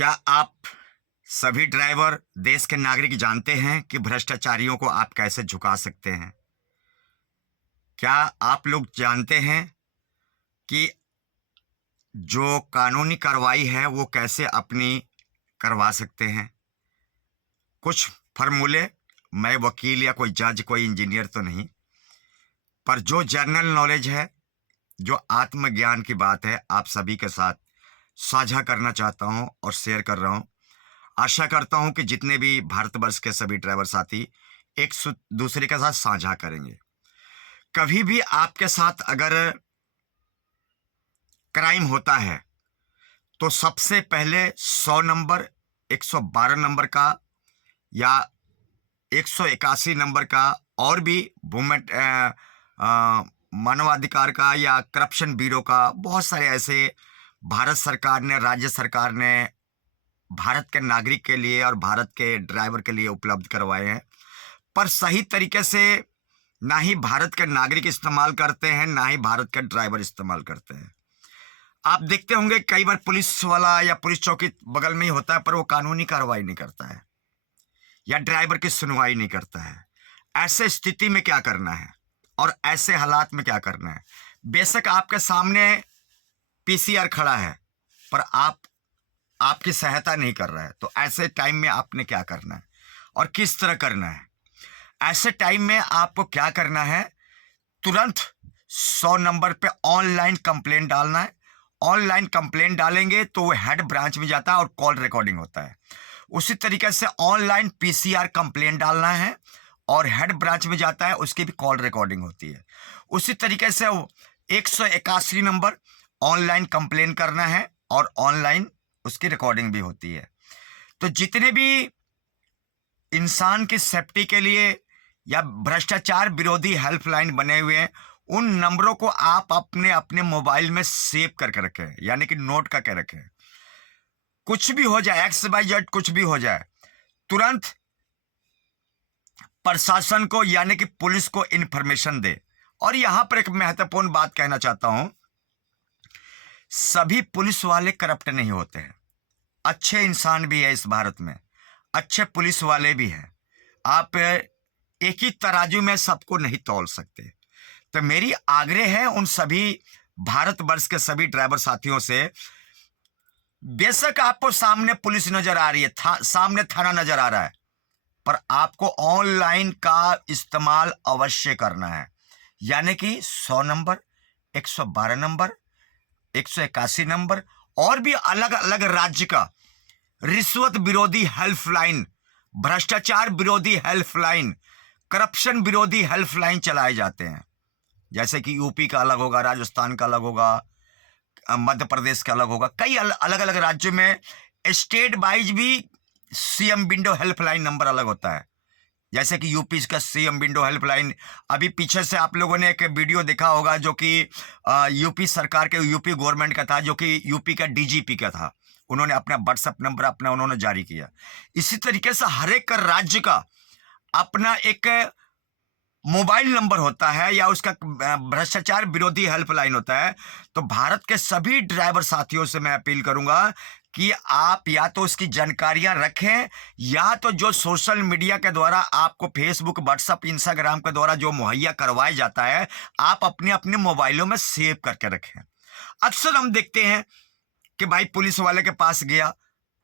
क्या आप सभी ड्राइवर देश के नागरिक जानते हैं कि भ्रष्टाचारियों को आप कैसे झुका सकते हैं? क्या आप लोग जानते हैं कि जो कानूनी कार्रवाई है वो कैसे अपनी करवा सकते हैं? कुछ फ़ॉर्मूले, मैं वकील या कोई जज, कोई इंजीनियर तो नहीं, पर जो जनरल नॉलेज है, जो आत्मज्ञान की बात है, आप सभी के साथ साझा करना चाहता हूं और शेयर कर रहा हूं। आशा करता हूं कि जितने भी भारतवर्ष के सभी ड्राइवर साथी दूसरे के साथ साझा करेंगे। कभी भी आपके साथ अगर क्राइम होता है तो सबसे पहले 100 नंबर, 112 नंबर का या 181 नंबर का और भी मानवाधिकार का या करप्शन ब्यूरो का, बहुत सारे ऐसे भारत सरकार ने, राज्य सरकार ने भारत के नागरिक के लिए और भारत के ड्राइवर के लिए उपलब्ध करवाए हैं। पर सही तरीके से ना ही भारत के नागरिक इस्तेमाल करते हैं, ना ही भारत के ड्राइवर इस्तेमाल करते हैं। आप देखते होंगे कई बार पुलिस वाला या पुलिस चौकी बगल में ही होता है, पर वो कानूनी कार्रवाई नहीं करता है या ड्राइवर की सुनवाई नहीं करता है। ऐसे स्थिति में क्या करना है और ऐसे हालात में क्या करना है? बेशक आपके सामने पीसीआर खड़ा है, पर आपकी सहायता नहीं कर रहा है, तो ऐसे टाइम में आपने क्या करना है और किस तरह करना है? ऐसे टाइम में आपको क्या करना है? तुरंत 100 नंबर पे ऑनलाइन कंप्लेंट डालना है। ऑनलाइन कंप्लेंट डालेंगे तो वो हेड ब्रांच में जाता है और कॉल रिकॉर्डिंग होता है। उसी तरीके से ऑनलाइन पीसीआर कंप्लेंट डालना है और हेड ब्रांच में जाता है, उसकी भी कॉल रिकॉर्डिंग होती है। उसी तरीके से 181 नंबर ऑनलाइन कंप्लेंट करना है और ऑनलाइन उसकी रिकॉर्डिंग भी होती है। तो जितने भी इंसान की सेफ्टी के लिए या भ्रष्टाचार विरोधी हेल्पलाइन बने हुए हैं, उन नंबरों को आप अपने अपने मोबाइल में सेव करके रखें, यानी कि नोट करके रखें। कुछ भी हो जाए, XYZ कुछ भी हो जाए, तुरंत प्रशासन को यानी कि पुलिस को इंफॉर्मेशन दे। और यहां पर एक महत्वपूर्ण बात कहना चाहता हूं, सभी पुलिस वाले करप्ट नहीं होते हैं। अच्छे इंसान भी है इस भारत में, अच्छे पुलिस वाले भी हैं। आप एक ही तराजू में सबको नहीं तौल सकते। तो मेरी आग्रह है उन सभी भारतवर्ष के सभी ड्राइवर साथियों से, बेशक आपको सामने पुलिस नजर आ रही है, सामने थाना नजर आ रहा है, पर आपको ऑनलाइन का इस्तेमाल अवश्य करना है। यानी कि 100 नंबर, 112 नंबर, 181 नंबर और भी अलग अलग राज्य का रिश्वत विरोधी हेल्पलाइन, भ्रष्टाचार विरोधी हेल्पलाइन, करप्शन विरोधी हेल्पलाइन चलाए जाते हैं। जैसे कि यूपी का अलग होगा, राजस्थान का अलग होगा, मध्य प्रदेश का अलग होगा। कई अलग अलग राज्यों में स्टेट वाइज भी सीएम विंडो हेल्पलाइन नंबर अलग होता है। जैसे कि यूपी का सीएम विंडो हेल्पलाइन, अभी पीछे से आप लोगों ने एक वीडियो देखा होगा जो कि यूपी सरकार के, यूपी गवर्नमेंट का था, जो कि यूपी का डीजीपी का था। उन्होंने अपना व्हाट्सएप नंबर उन्होंने जारी किया। इसी तरीके से हर एक राज्य का अपना एक मोबाइल नंबर होता है या उसका भ्रष्टाचार विरोधी हेल्पलाइन होता है। तो भारत के सभी ड्राइवर साथियों से मैं अपील करूंगा कि आप या तो उसकी जानकारियां रखें, या तो जो सोशल मीडिया के द्वारा आपको फेसबुक, व्हाट्सएप, इंस्टाग्राम के द्वारा जो मुहैया करवाया जाता है, आप अपने अपने मोबाइलों में सेव करके रखें। अक्सर हम देखते हैं कि भाई पुलिस वाले के पास गया,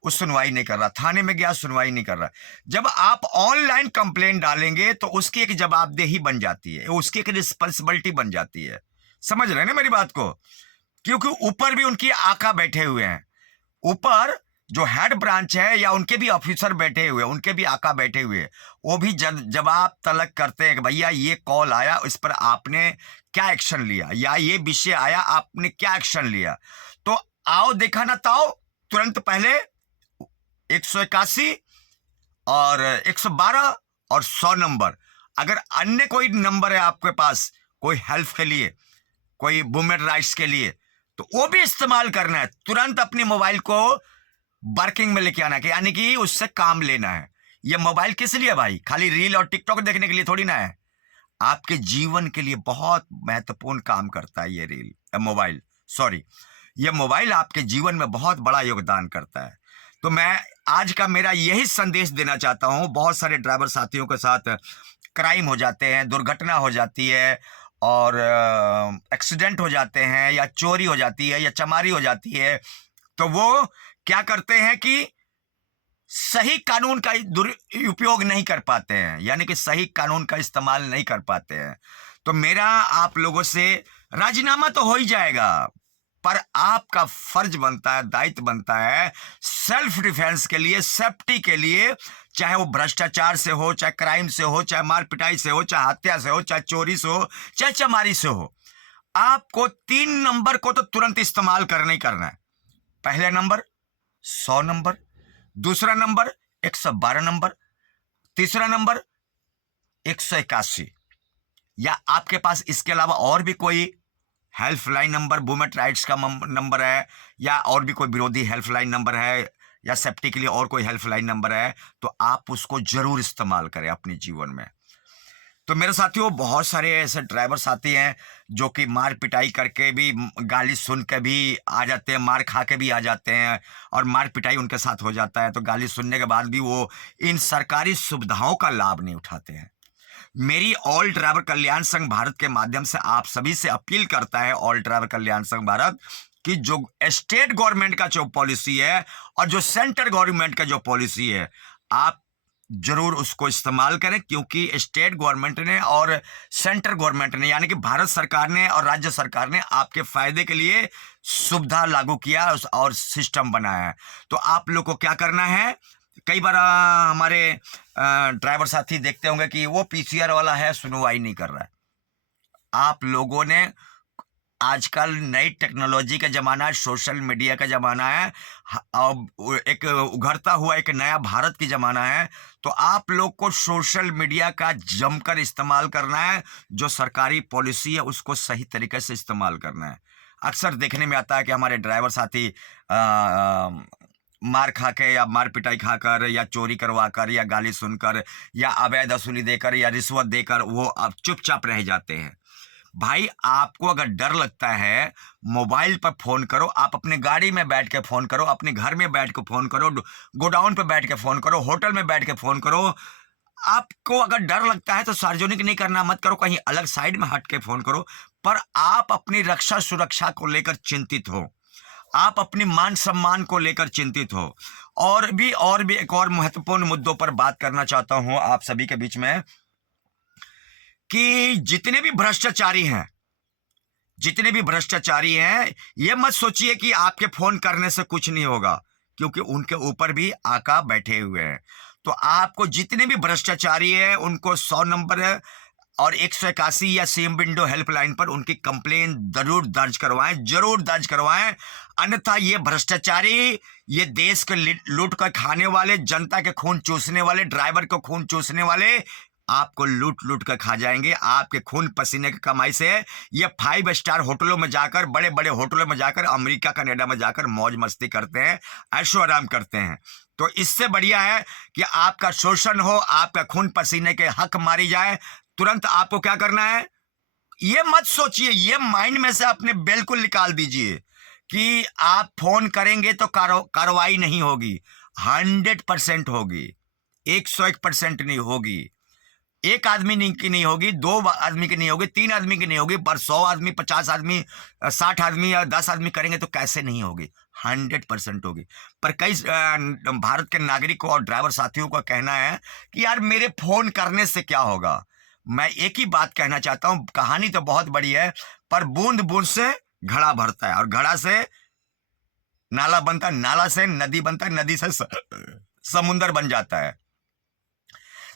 वो सुनवाई नहीं कर रहा, थाने में गया, सुनवाई नहीं कर रहा। जब आप ऑनलाइन कंप्लेंट डालेंगे तो उसकी एक जवाबदेही बन जाती है, उसकी एक रिस्पॉन्सिबिलिटी बन जाती है। समझ रहे हैं ना मेरी बात को? क्योंकि ऊपर भी उनकी आका बैठे हुए हैं, ऊपर जो हेड ब्रांच है या उनके भी ऑफिसर बैठे हुए हैं, उनके भी आका बैठे हुए हैं, वो भी जवाब तलब करते हैं कि भैया ये कॉल आया, इस पर आपने क्या एक्शन लिया, या ये विषय आया, आपने क्या एक्शन लिया। तो आओ देखा ना ताओ, तुरंत पहले 181 और 112 और 100 नंबर, अगर अन्य कोई नंबर है आपके पास कोई हेल्प के लिए, कोई वुमेन राइट्स के लिए, तो वो भी इस्तेमाल करना है। तुरंत अपने मोबाइल को वर्किंग में लेके आना है, यानी कि उससे काम लेना है। ये मोबाइल किस लिए भाई? खाली रील और टिकटॉक देखने के लिए थोड़ी ना है, आपके जीवन के लिए बहुत महत्वपूर्ण काम करता है ये ये मोबाइल आपके जीवन में बहुत बड़ा योगदान करता है। तो मैं आज का मेरा यही संदेश देना चाहता हूं। बहुत सारे ड्राइवर साथियों के साथ क्राइम हो जाते हैं, दुर्घटना हो जाती है और एक्सीडेंट हो जाते हैं, या चोरी हो जाती है, या चमारी हो जाती है। तो वो क्या करते हैं कि सही कानून का दुरुपयोग नहीं कर पाते हैं, यानी कि सही कानून का इस्तेमाल नहीं कर पाते हैं। तो मेरा आप लोगों से, राजीनामा तो हो ही जाएगा, पर आपका फर्ज बनता है, दायित्व बनता है सेल्फ डिफेंस के लिए, सेफ्टी के लिए, चाहे वो भ्रष्टाचार से हो, चाहे क्राइम से हो, चाहे मार पिटाई से हो, चाहे हत्या से हो, चाहे चोरी से हो, चाहे चमारी से हो। आपको 3 नंबर को तो तुरंत इस्तेमाल करना ही करना है। पहले नंबर 100 नंबर, दूसरा नंबर 112 नंबर, तीसरा नंबर 181, या आपके पास इसके अलावा और भी कोई हेल्पलाइन नंबर, वुमेन राइट्स का नंबर है, या और भी कोई विरोधी हेल्पलाइन नंबर है, या सेफ्टी के लिए और कोई हेल्पलाइन नंबर है, तो आप उसको जरूर इस्तेमाल करें अपने जीवन में। तो मेरे साथियों, बहुत सारे ऐसे ड्राइवर साथी हैं जो कि मार पिटाई करके भी, गाली सुन के भी आ जाते हैं, मार खा के भी आ जाते हैं, और मार पिटाई उनके साथ हो जाता है, तो गाली सुनने के बाद भी वो इन सरकारी सुविधाओं का लाभ नहीं उठाते हैं। मेरी ऑल ड्राइवर कल्याण संघ भारत के माध्यम से आप सभी से अपील करता है, ऑल ड्राइवर कल्याण संघ भारत, कि जो स्टेट गवर्नमेंट का जो पॉलिसी है और जो सेंट्रल गवर्नमेंट का जो पॉलिसी है, आप जरूर उसको इस्तेमाल करें, क्योंकि स्टेट गवर्नमेंट ने और सेंट्रल गवर्नमेंट ने, यानी कि भारत सरकार ने और राज्य सरकार ने आपके फायदे के लिए सुविधा लागू किया और सिस्टम बनाया है। तो आप लोग को क्या करना है, कई बार हमारे ड्राइवर साथी देखते होंगे कि वो पीसीआर वाला है, सुनवाई नहीं कर रहा है। आप लोगों ने, आजकल नई टेक्नोलॉजी का जमाना है, सोशल मीडिया का जमाना है, अब एक उभरता हुआ एक नया भारत की जमाना है। तो आप लोग को सोशल मीडिया का जमकर इस्तेमाल करना है, जो सरकारी पॉलिसी है उसको सही तरीके से इस्तेमाल करना है। अक्सर देखने में आता है कि हमारे ड्राइवर साथी मार खा के, या मार पिटाई खाकर, या चोरी करवा कर, या गाली सुनकर, या अवैध वसूली देकर, या रिश्वत देकर वो अब चुपचाप रह जाते हैं। भाई, आपको अगर डर लगता है, मोबाइल पर फोन करो, आप अपने गाड़ी में बैठ के फोन करो, अपने घर में बैठ के फोन करो, गोडाउन पे बैठ के फोन करो, होटल में बैठ के फोन करो। आपको अगर डर लगता है तो सार्वजनिक नहीं करना मत करो, कहीं अलग साइड में हट के फोन करो, पर आप अपनी रक्षा सुरक्षा को लेकर चिंतित हो, आप अपनी मान सम्मान को लेकर चिंतित हो। और भी एक और महत्वपूर्ण मुद्दों पर बात करना चाहता हूं आप सभी के बीच में, कि जितने भी भ्रष्टाचारी हैं, ये मत सोचिए कि आपके फोन करने से कुछ नहीं होगा, क्योंकि उनके ऊपर भी आका बैठे हुए हैं। तो आपको जितने भी भ्रष्टाचारी हैं उनको 100 नंबर और 181 या सीएम विंडो हेल्पलाइन पर उनकी कंप्लेन जरूर दर्ज करवाएं। अन्यथा ये भ्रष्टाचारी, ये देश के लूट कर खाने वाले, जनता के खून चूसने वाले, ड्राइवर को खून चूसने वाले, आपको लूट कर खा जाएंगे। आपके खून पसीने की कमाई से ये 5 स्टार होटलों में जाकर, बड़े बड़े होटलों में जाकर, अमेरिका कनाडा में जाकर मौज मस्ती करते हैं, ऐशो आराम करते हैं। तो इससे बढ़िया है कि आपका शोषण हो, आपका खून पसीने के हक मारी जाए। तुरंत आपको क्या करना है, ये मत सोचिए, ये माइंड में से अपने बिल्कुल निकाल दीजिए कि आप फोन करेंगे तो कार्रवाई नहीं होगी। 100% होगी, 101% नहीं होगी। एक आदमी की नहीं होगी, 2 आदमी की नहीं होगी, 3 आदमी की नहीं होगी, पर 100 आदमी, 50 आदमी, 60 आदमी या 10 आदमी करेंगे तो कैसे नहीं होगी, 100% होगी। पर कई भारत के नागरिकों और ड्राइवर साथियों का कहना है कि यार मेरे फोन करने से क्या होगा। मैं एक ही बात कहना चाहता हूं, कहानी तो बहुत बड़ी है, पर बूंद बूंद से घड़ा भरता है, और घड़ा से नाला बनता है, नाला से नदी बनता है, नदी से समुंदर बन जाता है।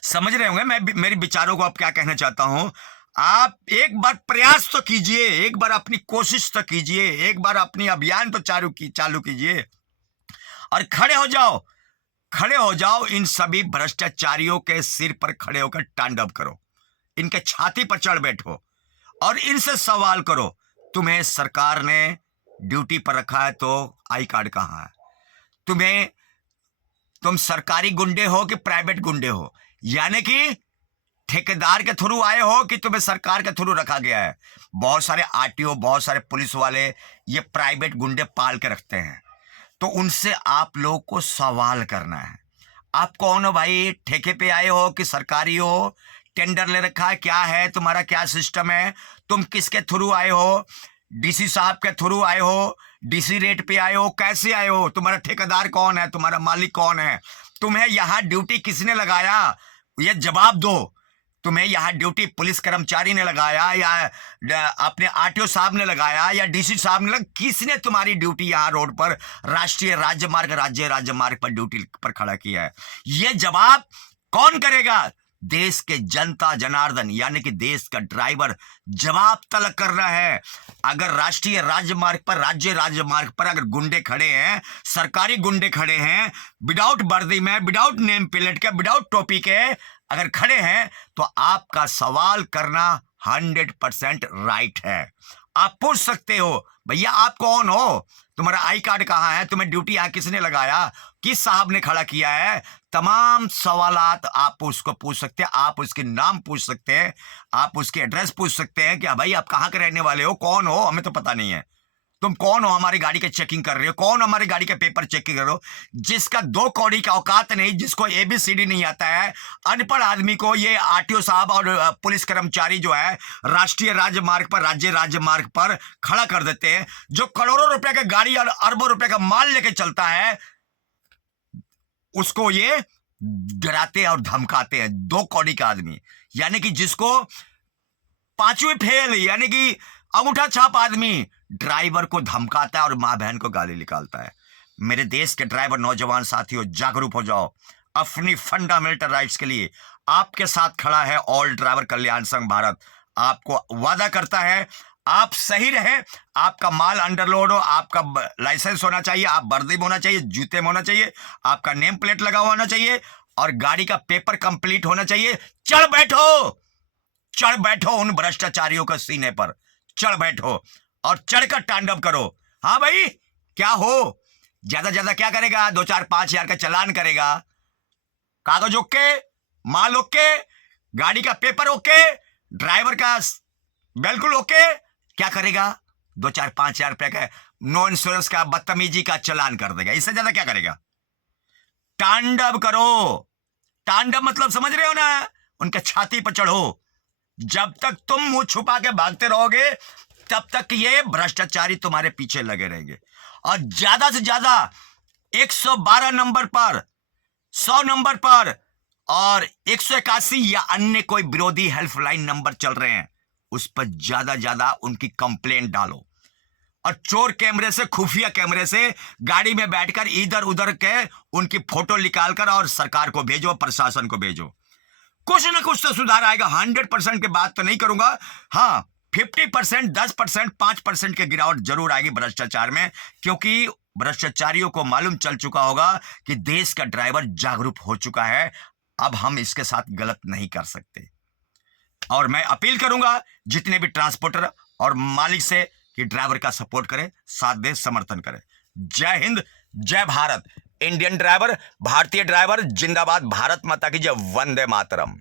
समझ रहे होंगे मैं मेरी विचारों को अब क्या कहना चाहता हूं। आप एक बार प्रयास तो कीजिए, एक बार अपनी कोशिश तो कीजिए, एक बार अपनी अभियान तो चालू कीजिए, और खड़े हो जाओ इन सभी भ्रष्टाचारियों के सिर पर खड़े होकर तांडव करो, इनके छाती पर चढ़ बैठो और इनसे सवाल करो, तुम्हें सरकार ने ड्यूटी पर रखा है तो आई कार्ड कहां है? तुम सरकारी गुंडे हो कि प्राइवेट गुंडे हो, यानी कि ठेकेदार के थ्रू आए हो कि तुम्हें सरकार के थ्रू रखा गया है? बहुत सारे आरटीओ, बहुत सारे पुलिस वाले ये प्राइवेट गुंडे पाल के रखते हैं। तो उनसे आप लोगों को सवाल करना है। आप कौन हो भाई? ठेके पे आए हो कि सरकारी हो? टेंडर ले रखा है? क्या है तुम्हारा, क्या सिस्टम है? तुम किसके थ्रू आए हो? डीसी साहब के थ्रू आए हो? डीसी रेट पे आए हो? कैसे आए हो? तुम्हारा ठेकेदार कौन है? तुम्हारा मालिक कौन है? तुम्हें यहां ड्यूटी किसने लगाया? ये जवाब दो। तुम्हें यहाँ ड्यूटी पुलिस कर्मचारी ने लगाया या अपने आरटीओ साहब ने लगाया या डीसी साहब ने किसने तुम्हारी ड्यूटी यहाँ रोड पर राष्ट्रीय राजमार्ग राज्य राजमार्ग पर ड्यूटी पर खड़ा किया है? ये जवाब कौन करेगा? देश के जनता जनार्दन यानी कि देश का ड्राइवर जवाब तलब कर रहा है। अगर राष्ट्रीय राजमार्ग पर राज्य राजमार्ग पर अगर गुंडे खड़े हैं, सरकारी गुंडे खड़े हैं, विदाउट वर्दी में, विदाउट नेम प्लेट के, विदाउट टोपी के अगर खड़े हैं, तो आपका सवाल करना 100% राइट है। आप पूछ सकते हो भैया आप कौन हो? तुम्हारा आई कार्ड कहाँ है? तुम्हें ड्यूटी यहाँ किसने लगाया? किस साहब ने खड़ा किया है? तमाम सवालात आप उसको पूछ सकते हैं। आप उसके नाम पूछ सकते हैं, आप उसके एड्रेस पूछ सकते हैं कि भाई आप कहाँ के रहने वाले हो, कौन हो? हमें तो पता नहीं है। तुम कौन हो? हमारी गाड़ी के चेकिंग कर रहे हो? कौन हमारी गाड़ी के पेपर चेकिंग कर रहे हो? जिसका 2 कौड़ी का औकात नहीं, जिसको ABCD नहीं आता है, अनपढ़ आदमी को ये आरटीओ साहब और पुलिस कर्मचारी जो है राष्ट्रीय राजमार्ग पर राज्य राजमार्ग पर खड़ा कर देते हैं। जो करोड़ों रुपए का गाड़ी और अरबों रुपए का माल लेके चलता है, उसको ये डराते और धमकाते हैं। 2 कौड़ी का आदमी यानी कि जिसको 5वीं फेल यानी कि अंगूठा छाप आदमी ड्राइवर को धमकाता है और मां बहन को गाली निकालता है। मेरे देश के ड्राइवर नौजवान साथियों, जागरूक हो जाओ अपनी फंडामेंटल राइट्स के लिए। आपके साथ खड़ा है ऑल ड्राइवर कल्याण संघ भारत। आपको वादा करता है आप सही रहे, आपका माल अंडरलोड हो, आपका लाइसेंस होना चाहिए, आप वर्दी में होना चाहिए, जूते में होना चाहिए, आपका नेम प्लेट लगा होना चाहिए और गाड़ी का पेपर कंप्लीट होना चाहिए। चढ़ बैठो उन भ्रष्टाचारियों के सीने पर, चढ़ बैठो और चढ़कर तांडव करो। हाँ भाई, क्या हो? ज्यादा क्या करेगा? 2-4-5 हजार का चालान करेगा। कागज ओके, माल ओके, गाड़ी का पेपर ओके, ड्राइवर का बिल्कुल ओके। क्या करेगा? 2-4-5 हजार रुपए का नो इंश्योरेंस का बदतमीजी का चालान कर देगा। इससे ज्यादा क्या करेगा? तांडव करो। तांडव मतलब समझ रहे हो ना? उनके छाती पर चढ़ो। जब तक तुम मुंह छुपा के भागते रहोगे तब तक ये भ्रष्टाचारी तुम्हारे पीछे लगे रहेंगे। और ज्यादा से ज्यादा 112 नंबर पर, 100 नंबर पर और 181 या अन्य कोई विरोधी हेल्पलाइन नंबर चल रहे हैं, उस पर ज्यादा उनकी कंप्लेंट डालो। और चोर कैमरे से, खुफिया कैमरे से गाड़ी में बैठकर इधर उधर के उनकी फोटो निकालकर और सरकार को भेजो, प्रशासन को भेजो। कुछ ना कुछ तो सुधार आएगा। 100% की बात तो नहीं करूंगा, हाँ 50%, 10%, 5% की गिरावट जरूर आएगी भ्रष्टाचार में, क्योंकि भ्रष्टाचारियों को मालूम चल चुका होगा कि देश का ड्राइवर जागरूक हो चुका है। अब हम इसके साथ गलत नहीं कर सकते। और मैं अपील करूंगा जितने भी ट्रांसपोर्टर और मालिक से कि ड्राइवर का सपोर्ट करें, साथ दे, समर्थन करें। जय हिंद, जय भारत। इंडियन ड्राइवर, भारतीय ड्राइवर जिंदाबाद। भारत माता की जय। वंदे मातरम।